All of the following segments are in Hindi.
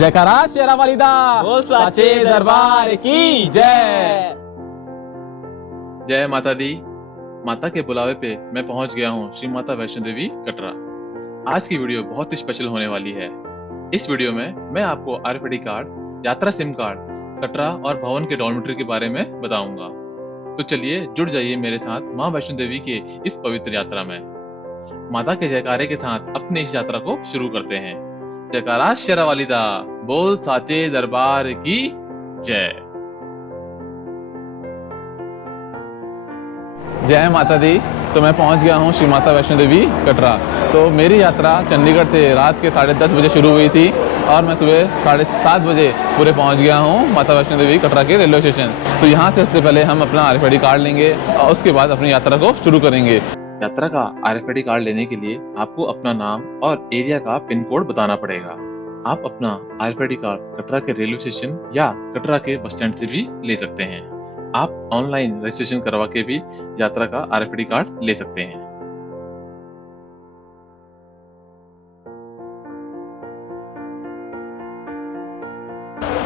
जयकारा शेरा वालिदा बोल साचे दरबार की जय। जय माता दी। माता के बुलावे पे मैं पहुंच गया हूं श्री माता वैष्णो देवी कटरा। आज की वीडियो बहुत ही स्पेशल होने वाली है। इस वीडियो में मैं आपको RFID कार्ड, यात्रा सिम कार्ड, कटरा और भवन के डॉर्मेट्री के बारे में बताऊंगा। तो चलिए जुड़ जाइए मेरे साथ मां वैष्णो देवी के इस पवित्र यात्रा में। माता के जयकारे के साथ अपनी इस यात्रा को शुरू करते हैं। जयकारा शेरा वालिदा, बोल साचे दरबार की जय। जय माता दी। तो मैं पहुंच गया हूं श्री माता वैष्णो देवी कटरा। तो मेरी यात्रा चंडीगढ़ से रात के 10:30 बजे शुरू हुई थी और मैं सुबह 7:30 बजे पूरे पहुंच गया हूं माता वैष्णो देवी कटरा के रेलवे स्टेशन। तो यहां से सबसे पहले हम अपना RFID कार्ड लेंगे और उसके बाद अपनी यात्रा को शुरू करेंगे। यात्रा का RFID कार्ड लेने के लिए आपको अपना नाम और एरिया का पिन कोड बताना पड़ेगा। आप अपना RFID कार्ड कटरा के रेलवे स्टेशन या कटरा के बस स्टैंड से भी ले सकते हैं। आप ऑनलाइन रजिस्ट्रेशन करवा के भी यात्रा का RFID कार्ड ले सकते हैं।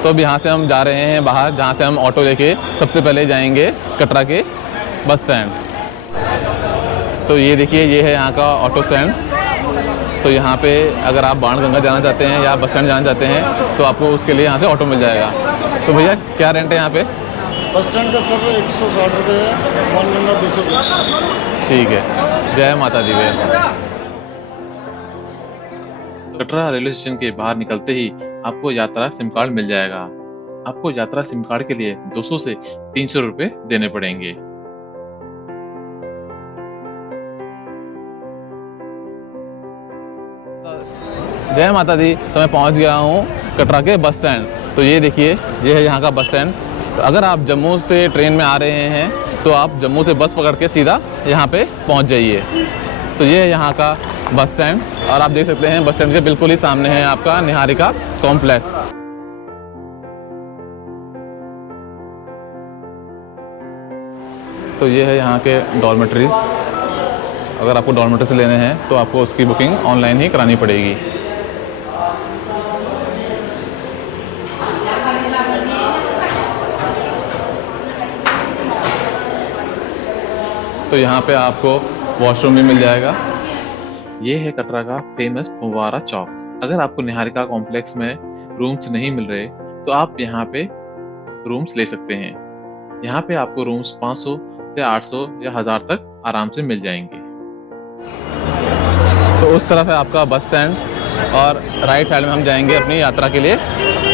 तो अब यहाँ से हम जा रहे हैं बाहर, जहाँ से हम ऑटो लेके सबसे पहले जाएंगे कटरा के बस स्टैंड। तो ये देखिए, ये है यहाँ का ऑटो स्टैंड। तो यहाँ पे अगर आप बाणगंगा जाना चाहते हैं या बस स्टैंड जाना चाहते हैं तो आपको उसके लिए यहाँ से ऑटो मिल जाएगा। तो भैया क्या रेंट है यहाँ पे? बस स्टैंड का सर 160 रुपये है, बाणगंगा 200 रुपये। ठीक है, जय माता दी भैया। कटरा रेलवे स्टेशन के बाहर निकलते ही आपको यात्रा सिम कार्ड मिल जाएगा। आपको यात्रा सिम कार्ड के लिए 200 से 300 रुपये देने पड़ेंगे। जय माता दी। तो मैं पहुंच गया हूं कटरा के बस स्टैंड। तो ये देखिए, ये है यहाँ का बस स्टैंड। तो अगर आप जम्मू से ट्रेन में आ रहे हैं तो आप जम्मू से बस पकड़ के सीधा यहाँ पे पहुँच जाइए। तो ये है यहाँ का बस स्टैंड और आप देख सकते हैं बस स्टैंड के बिल्कुल ही सामने है आपका निहारिका कॉम्प्लेक्स। तो ये है यहाँ के डॉर्मेटरीज। अगर आपको डॉर्मेटरी से लेने हैं तो आपको उसकी बुकिंग ऑनलाइन ही करानी पड़ेगी। तो यहाँ पे आपको वॉशरूम भी मिल जाएगा। ये है कटरा का फेमस फुवारा चौक। अगर आपको निहारिका कॉम्प्लेक्स में रूम्स नहीं मिल रहे तो आप यहाँ पे रूम्स ले सकते हैं। यहाँ पे आपको रूम्स 500 से 800 या 1000 तक आराम से मिल जाएंगे। तो उस तरफ है आपका बस स्टैंड और राइट साइड में हम जाएंगे अपनी यात्रा के लिए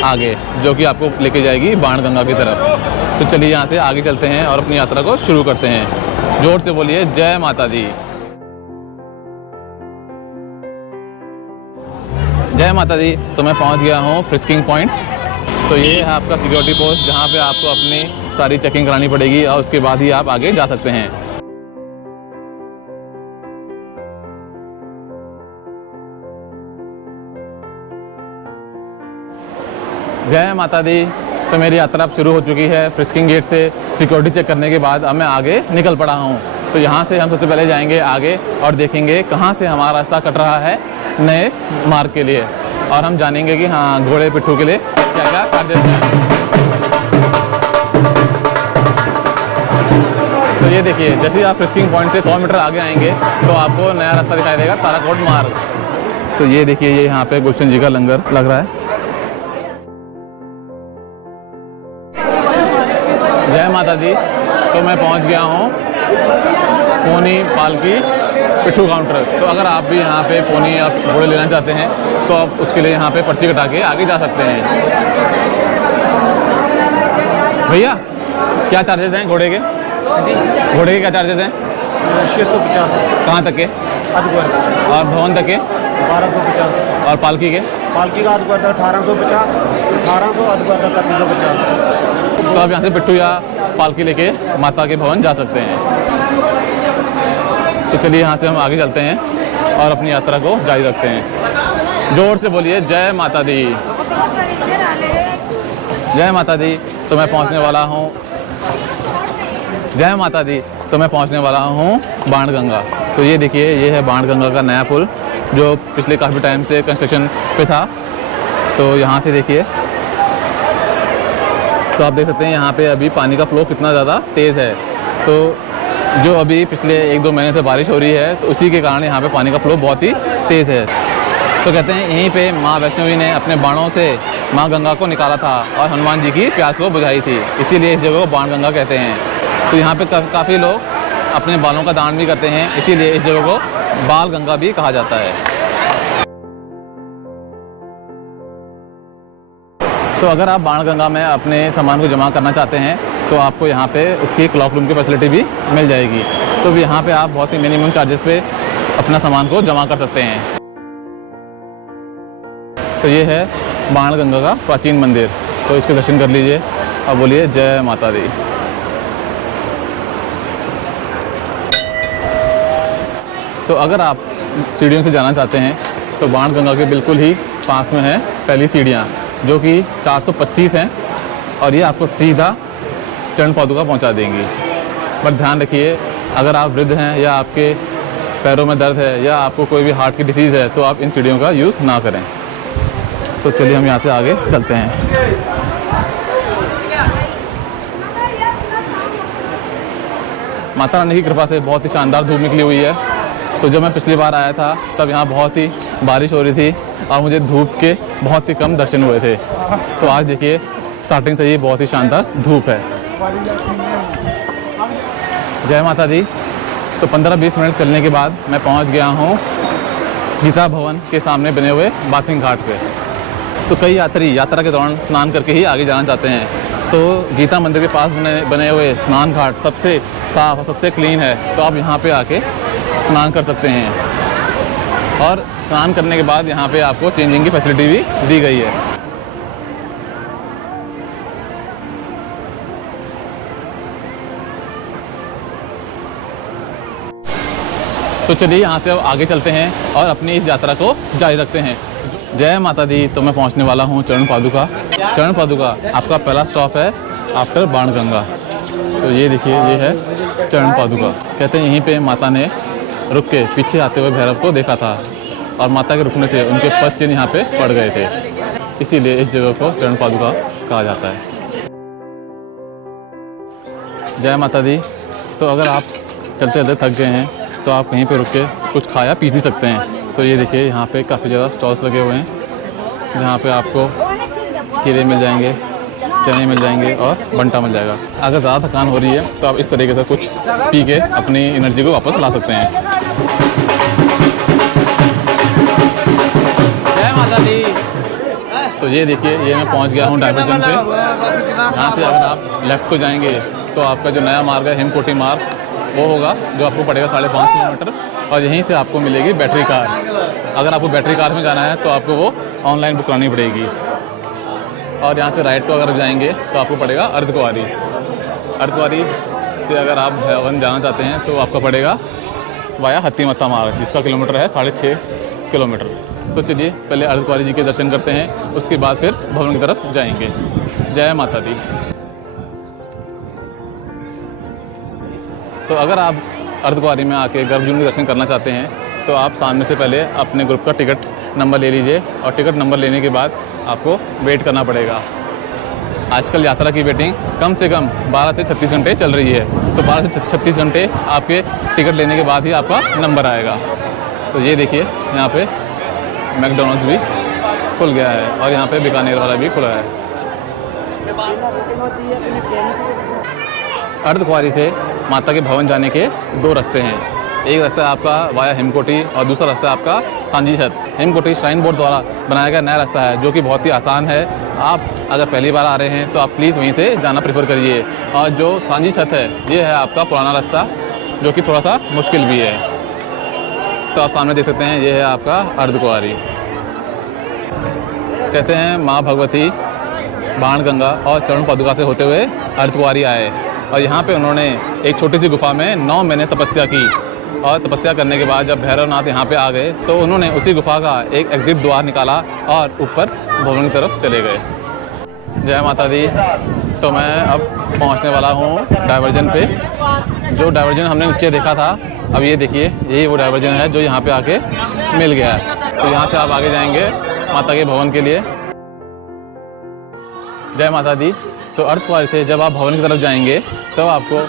आगे, जो कि आपको लेके जाएगी बाणगंगा की तरफ। तो चलिए यहाँ से आगे चलते हैं और अपनी यात्रा को शुरू करते हैं। जोर से बोलिए जय माता दी। जय माता दी। तो मैं पहुँच गया हूँ फ्रिस्किंग पॉइंट। तो ये है आपका सिक्योरिटी पोस्ट, जहाँ पे आपको अपनी सारी चेकिंग करानी पड़ेगी और उसके बाद ही आप आगे जा सकते हैं। जय माता दी। तो मेरी यात्रा अब शुरू हो चुकी है। फ्रिस्किंग गेट से सिक्योरिटी चेक करने के बाद अब मैं आगे निकल पड़ा हूँ। तो यहाँ से हम सबसे पहले जाएंगे आगे और देखेंगे कहाँ से हमारा रास्ता कट रहा है नए मार्ग के लिए, और हम जानेंगे कि हाँ घोड़े पिट्ठू के लिए क्या क्या चार्जेस हैं। तो ये देखिए, जैसे ही आप फ्रिस्किंग पॉइंट से 100 मीटर आगे आएंगे तो आपको नया रास्ता दिखाई देगा, ताराकोट मार्ग। तो ये देखिए, ये यहाँ पे गुलशन जी का लंगर लग रहा है। जय माता दी। तो मैं पहुंच गया हूं पोनी पालकी पिट्ठू काउंटर। तो अगर आप भी यहाँ पे पोनी या घोड़े लेना चाहते हैं तो आप उसके लिए यहाँ पे पर्ची कटा के आगे जा सकते हैं। भैया क्या चार्जेस हैं घोड़े के? जी, घोड़े के क्या चार्जेस हैं? 650। कहाँ तक के? अधगढ़ और भवन तक के? 1250। और पालकी के? पालकी का अधगढ़ 1850, 1800 अधगढ़ 3150। तो आप यहाँ से पिट्ठू या पालकी लेके माता के भवन जा सकते हैं। तो चलिए यहाँ से हम आगे चलते हैं और अपनी यात्रा को जारी रखते हैं। जोर से बोलिए जय माता दी। जय माता दी। तो मैं पहुँचने वाला हूँ। जय माता दी। तो मैं पहुँचने वाला हूँ बाणगंगा। तो ये देखिए, ये है बाणगंगा का नया पुल जो पिछले काफ़ी टाइम से कंस्ट्रक्शन पे था। तो यहाँ से देखिए, तो आप देख सकते हैं यहाँ पे अभी पानी का फ्लो कितना ज़्यादा तेज़ है। तो जो अभी पिछले 1-2 महीने से बारिश हो रही है, तो उसी के कारण यहाँ पे पानी का फ्लो बहुत ही तेज़ है। तो कहते हैं यहीं पे माँ वैष्णवी ने अपने बाणों से माँ गंगा को निकाला था और हनुमान जी की प्यास को बुझाई थी, इसीलिए इस जगह को बाण गंगा कहते हैं। तो यहाँ पे काफ़ी लोग अपने बालों का दान भी करते हैं, इसीलिए इस जगह को बाल गंगा भी कहा जाता है। तो अगर आप बाण गंगा में अपने सामान को जमा करना चाहते हैं तो आपको यहाँ पे उसकी क्लॉक रूम की फैसिलिटी भी मिल जाएगी। तो यहाँ पे आप बहुत ही मिनिमम चार्जेस पे अपना सामान को जमा कर सकते हैं। तो ये है बाण गंगा का प्राचीन मंदिर, तो इसके दर्शन कर लीजिए और बोलिए जय माता दी। तो अगर आप सीढ़ियों से जाना चाहते हैं तो बाण गंगा के बिल्कुल ही पास में है पहली सीढ़ियाँ, जो कि 425 हैं और ये आपको सीधा चरण पादुका पहुंचा देंगी। पर ध्यान रखिए, अगर आप वृद्ध हैं या आपके पैरों में दर्द है या आपको कोई भी हार्ट की डिसीज़ है तो आप इन सीढ़ियों का यूज़ ना करें। तो चलिए हम यहाँ से आगे चलते हैं। माता रानी की कृपा से बहुत ही शानदार धूप निकली हुई है। तो जब मैं पिछली बार आया था तब यहाँ बहुत ही बारिश हो रही थी और मुझे धूप के बहुत ही कम दर्शन हुए थे। तो आज देखिए स्टार्टिंग से ही बहुत ही शानदार धूप है। जय माता दी। तो 15-20 मिनट चलने के बाद मैं पहुँच गया हूँ गीता भवन के सामने बने हुए बाथिंग घाट पे। तो कई यात्री यात्रा के दौरान स्नान करके ही आगे जाना चाहते हैं। तो गीता मंदिर के पास बने हुए स्नान घाट सबसे साफ़ और सबसे क्लीन है, तो आप यहाँ पे आके स्नान कर सकते हैं। और स्नान करने के बाद यहाँ पे आपको चेंजिंग की फैसिलिटी भी दी गई है। तो चलिए यहाँ से अब आगे चलते हैं और अपनी इस यात्रा को जारी रखते हैं। जय माता दी। तो मैं पहुँचने वाला हूँ चरण पादुका। चरण पादुका आपका पहला स्टॉप है आफ्टर बाण गंगा। तो ये देखिए, ये है चरण पादुका। कहते हैं यहीं पे माता ने रुक के पीछे आते हुए भैरव को देखा था और माता के रुकने से उनके पद चिन्ह यहाँ पे पड़ गए थे, इसीलिए इस जगह को चरण पादुका कहा जाता है। जय माता दी। तो अगर आप चलते चलते थक गए हैं तो आप कहीं पे रुक के कुछ खाया पी भी सकते हैं। तो ये देखिए, यहाँ पे काफ़ी ज़्यादा स्टॉल्स लगे हुए हैं जहाँ पे आपको खीरे मिल जाएंगे, चने मिल जाएंगे और बंटा मिल जाएगा। अगर ज़्यादा थकान हो रही है तो आप इस तरीके से कुछ पी के अपनी एनर्जी को वापस ला सकते हैं। जय माता दी। तो ये देखिए, ये मैं पहुंच गया हूँ डाइवर्जन पे। यहाँ से अगर आप लेफ्ट को जाएंगे तो आपका जो नया मार्ग है हेमकोटी मार्ग, वो होगा जो आपको पड़ेगा 5.5 किलोमीटर, और यहीं से आपको मिलेगी बैटरी कार। अगर आपको बैटरी कार में जाना है तो आपको वो ऑनलाइन बुक करानी पड़ेगी। और यहाँ से राइट को अगर जाएंगे तो आपको पड़ेगा अर्धकुंवारी। अर्धकुंवारी से अगर आप भवन जाना चाहते हैं तो आपका पड़ेगा वाया हत्तीमत्था मार्ग, जिसका किलोमीटर है 6.5 किलोमीटर। तो चलिए पहले अर्धकुंवारी जी के दर्शन करते हैं, उसके बाद फिर भवन की तरफ जाएंगे। जय माता दी। तो अगर आप अर्धकुंवारी में आके गर्भजून के दर्शन करना चाहते हैं तो आप सामने से पहले अपने ग्रुप का टिकट नंबर ले लीजिए, और टिकट नंबर लेने के बाद आपको वेट करना पड़ेगा। आजकल यात्रा की वेटिंग कम से कम 12 से 36 घंटे चल रही है। तो 12 से 36 घंटे आपके टिकट लेने के बाद ही आपका नंबर आएगा। तो ये देखिए, यहाँ पे मैकडोनल्ड्स भी खुल गया है और यहाँ पे बीकानेर वाला भी खुला है। अर्धकुंवारी से माता के भवन जाने के 2 रास्ते हैं। एक रास्ता है आपका वाया हेमकोटी और दूसरा रास्ता है आपका सांझी छत। हेमकोटी श्राइन बोर्ड द्वारा बनाया गया नया रास्ता है जो कि बहुत ही आसान है। आप अगर पहली बार आ रहे हैं तो आप प्लीज़ वहीं से जाना प्रेफर करिए। और जो सांझी छत है, ये है आपका पुराना रास्ता जो कि थोड़ा सा मुश्किल भी है। तो आप सामने देख सकते हैं, ये है आपका अर्धकुंवारी। कहते हैं माँ भगवती बाण गंगा और चरण पादुका से होते हुए अर्धकुंवारी आए और यहाँ पे उन्होंने एक छोटी सी गुफा में 9 महीने तपस्या की। और तपस्या करने के बाद जब भैरवनाथ यहाँ पे आ गए तो उन्होंने उसी गुफा का एक एग्जिट द्वार निकाला और ऊपर भवन की तरफ चले गए। जय माता दी। तो मैं अब पहुँचने वाला हूँ डाइवर्जन पे। जो डाइवर्जन हमने नीचे देखा था, अब ये देखिए, यही वो डाइवर्जन है जो यहाँ पे आके मिल गया है। तो यहाँ से आप आगे जाएंगे माता के भवन के लिए। जय माता दी। तो अर्थ कुआरी से जब आप भवन की तरफ जाएंगे तो आपको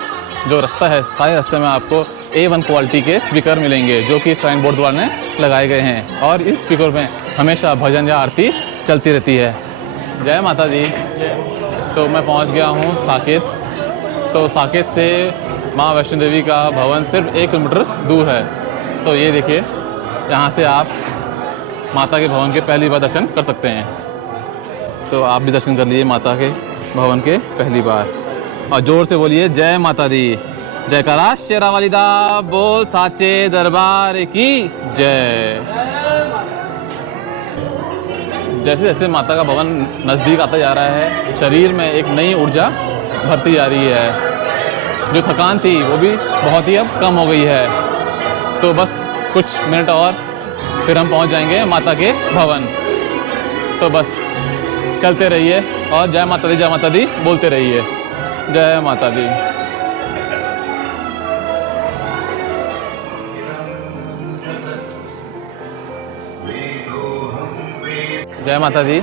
जो रास्ता है, सारे रास्ते में आपको A1 क्वालिटी के स्पीकर मिलेंगे जो कि श्राइन बोर्ड द्वारा लगाए गए हैं, और इन स्पीकर में हमेशा भजन या आरती चलती रहती है। जय माता दी। तो मैं पहुंच गया हूं साकेत। तो साकेत से माँ वैष्णो देवी का भवन सिर्फ 1 किलोमीटर दूर है। तो ये देखिए, यहाँ से आप माता के भवन के पहली बार दर्शन कर सकते हैं। तो आप भी दर्शन कर लीजिए माता के भवन के पहली बार, और ज़ोर से बोलिए जय माता दी। जयकारा शेरा वाली दा बोल साचे दरबार की जय। जैसे जैसे माता का भवन नज़दीक आता जा रहा है, शरीर में एक नई ऊर्जा भरती जा रही है। जो थकान थी वो भी बहुत ही अब कम हो गई है। तो बस कुछ मिनट और फिर हम पहुंच जाएंगे माता के भवन। तो बस चलते रहिए और जय माता दी बोलते रहिए। जय माता दी। जय माता दी।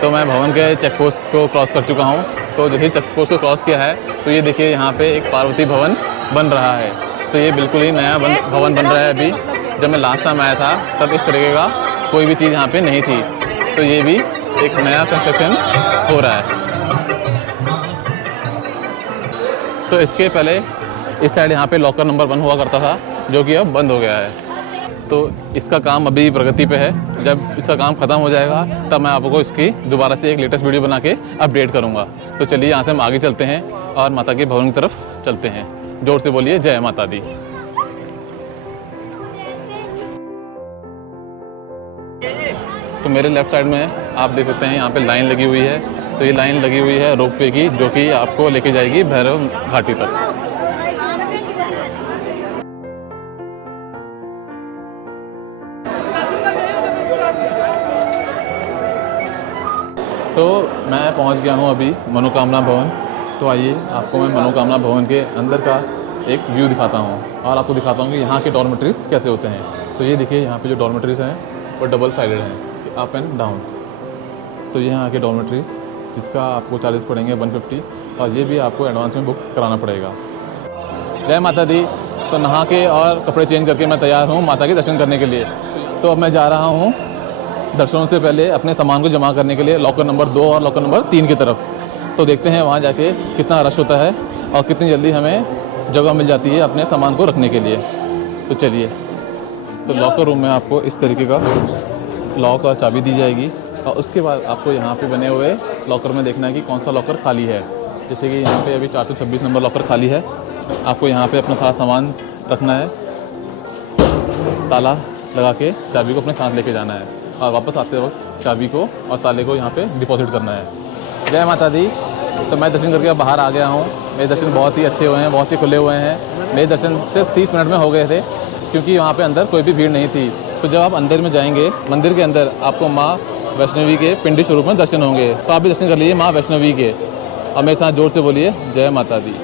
तो मैं भवन के चेक पोस्ट को क्रॉस कर चुका हूँ। तो जैसे चेक पोस्ट को क्रॉस किया है तो ये देखिए, यहाँ पे एक पार्वती भवन बन रहा है। तो ये बिल्कुल ही नया भवन बन रहा है। अभी जब मैं लास्ट टाइम आया था तब इस तरीके का कोई भी चीज़ यहाँ पे नहीं थी। तो ये भी एक नया कंस्ट्रक्शन हो रहा है। तो इसके पहले इस साइड यहाँ पे लॉकर नंबर 1 हुआ करता था, जो कि अब बंद हो गया है। तो इसका काम अभी प्रगति पे है। जब इसका काम ख़त्म हो जाएगा तब मैं आपको इसकी दोबारा से एक लेटेस्ट वीडियो बना के अपडेट करूँगा। तो चलिए यहाँ से हम आगे चलते हैं और माता के भवन की तरफ चलते हैं। जोर से बोलिए जय माता दी। तो मेरे लेफ़्ट साइड में आप देख सकते हैं, यहाँ पे लाइन लगी हुई है। तो ये लाइन लगी हुई है रोपवे की, जो कि आपको लेके जाएगी भैरव घाटी तक। तो मैं पहुंच गया हूं अभी मनोकामना भवन। तो आइए आपको मैं मनोकामना भवन के अंदर का एक व्यू दिखाता हूं और आपको दिखाता हूं कि यहाँ के डॉर्मेटरीज कैसे होते हैं। तो ये देखिए, यहाँ पे जो डॉर्मेटरीज हैं वो डबल साइडेड हैं, अप एंड डाउन। तो ये यहाँ के डॉर्मेटरीज, जिसका आपको चार्जेस पड़ेंगे 150, और ये भी आपको एडवांस में बुक कराना पड़ेगा। जय माता दी। तो नहा के और कपड़े चेंज करके मैं तैयार हूँ माता के दर्शन करने के लिए। तो अब मैं जा रहा हूँ दर्शनों से पहले अपने सामान को जमा करने के लिए लॉकर नंबर 2 और लॉकर नंबर 3 की तरफ। तो देखते हैं वहाँ जाके कितना रश होता है और कितनी जल्दी हमें जगह मिल जाती है अपने सामान को रखने के लिए। तो चलिए, तो लॉकर रूम में आपको इस तरीके का लॉक और चाबी दी जाएगी, और उसके बाद आपको यहाँ पे बने हुए लॉकर में देखना है कि कौन सा लॉकर खाली है। जैसे कि यहाँ पे अभी 426 नंबर लॉकर खाली है। आपको यहाँ पे अपना सारा सामान रखना है, ताला लगा के चाबी को अपने साथ लेके जाना है, और वापस आते वक्त चाबी को और ताले को यहाँ पे डिपॉजिट करना है। जय माता दी। तो मैं दर्शन करके बाहर आ गया हूँ। मेरे दर्शन बहुत ही अच्छे हुए हैं, बहुत ही खुले हुए हैं। मेरे दर्शन सिर्फ 30 मिनट में हो गए थे, क्योंकि वहाँ पे अंदर कोई भी भीड़ नहीं थी। तो जब आप अंदर में जाएंगे, मंदिर के अंदर आपको माँ वैष्णवी के पिंडी स्वरूप में दर्शन होंगे। तो आप भी दर्शन कर लीजिए माँ वैष्णवी के, और मेरे साथ जोर से बोलिए जय माता दी।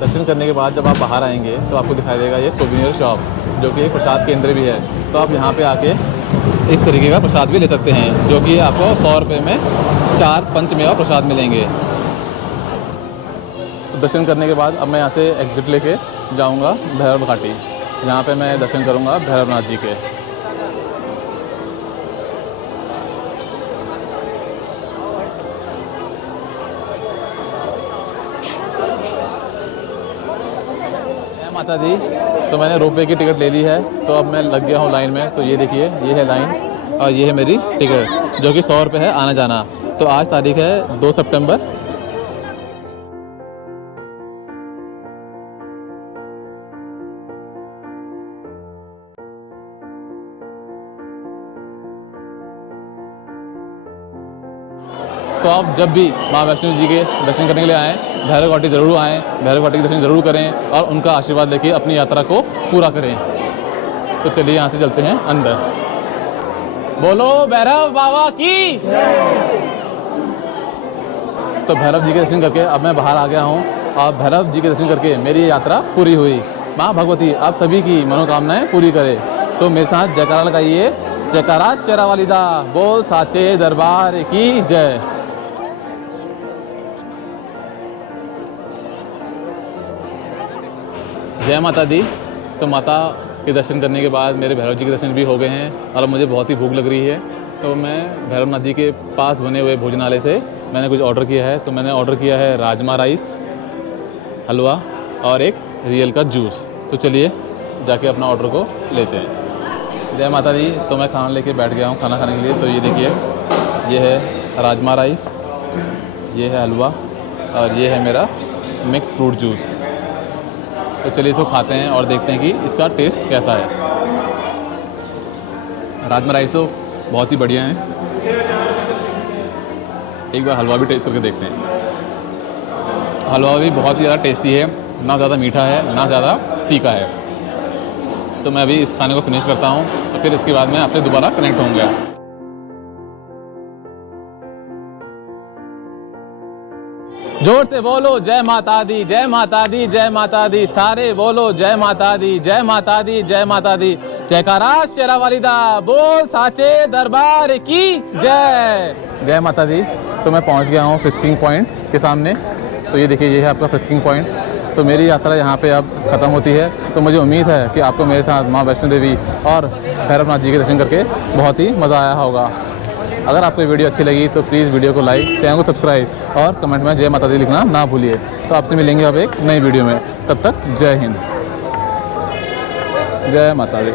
दर्शन करने के बाद जब आप बाहर आएंगे तो आपको दिखाई देगा ये सोवेनियर शॉप, जो कि एक प्रसाद केंद्र भी है। तो आप यहाँ पे आके इस तरीके का प्रसाद भी ले सकते हैं, जो कि आपको 100 रुपये में 4 पंचमेवा प्रसाद मिलेंगे। तो दर्शन करने के बाद अब मैं यहाँ से एग्जिट लेके जाऊँगा भैरव घाटी, जहाँ पे मैं दर्शन करूँगा भैरवनाथ जी के। माता दी। तो मैंने रोपवे की टिकट ले ली है। तो अब मैं लग गया हूँ लाइन में। तो ये देखिए, ये है लाइन और ये है मेरी टिकट, जो कि 100 रुपये है आना जाना। तो आज तारीख है 2 सितंबर। तो आप जब भी माँ वैष्णो जी के दर्शन करने के लिए आएँ, भैरव घाटी ज़रूर आएँ, भैरव घाटी के दर्शन ज़रूर करें और उनका आशीर्वाद लेके अपनी यात्रा को पूरा करें। तो चलिए यहाँ से चलते हैं अंदर। बोलो भैरव बाबा की। तो भैरव जी के दर्शन करके अब मैं बाहर आ गया हूँ, और भैरव जी के दर्शन करके मेरी यात्रा पूरी हुई। माँ भगवती आप सभी की मनोकामनाएं पूरी करे। तो मेरे साथ जयकारा लगाइए जयकारा शेरा वालिदा बोल साचे दरबार की जय। जय माता दी। तो माता के दर्शन करने के बाद मेरे भैरव जी के दर्शन भी हो गए हैं और अब मुझे बहुत ही भूख लग रही है। तो मैं भैरवनाथ जी के पास बने हुए भोजनालय से मैंने कुछ ऑर्डर किया है। तो मैंने ऑर्डर किया है राजमा राइस, हलवा और एक रियल का जूस। तो चलिए जाके अपना ऑर्डर को लेते हैं। जय माता दी। तो मैं खाना लेके बैठ गया हूँ खाना खाने के लिए। तो ये देखिए, ये है राजमा राइस, ये है हलवा और ये है मेरा मिक्स फ्रूट जूस। तो चलिए इसको खाते हैं और देखते हैं कि इसका टेस्ट कैसा है। राजमा राइस तो बहुत ही बढ़िया है। एक बार हलवा भी टेस्ट करके देखते हैं। हलवा भी बहुत ही ज़्यादा टेस्टी है, ना ज़्यादा मीठा है ना ज़्यादा तीखा है। तो मैं अभी इस खाने को फिनिश करता हूँ, तो फिर इसके बाद मैं आपसे दोबारा कनेक्ट होऊंगा। जोर से बोलो जय माता दी, जय माता दी, जय माता दी। सारे बोलो जय माता दी, जय माता दी, जय माता दी। जयकारा शेरा वालिदा बोल साचे दरबार की जय। जय माता दी। तो मैं पहुंच गया हूं फ्रिस्किंग पॉइंट के सामने। तो ये देखिए, ये है आपका फ्रिस्किंग पॉइंट। तो मेरी यात्रा यहाँ पे अब ख़त्म होती है। तो मुझे उम्मीद है कि आपको मेरे साथ माँ वैष्णो देवी और भैरवनाथ जी के दर्शन करके बहुत ही मज़ा आया होगा। अगर आपको ये वीडियो अच्छी लगी तो प्लीज़ वीडियो को लाइक, चैनल को सब्सक्राइब और कमेंट में जय माता दी लिखना ना भूलिए। तो आपसे मिलेंगे अब एक नई वीडियो में। तब तक जय हिंद, जय माता दी।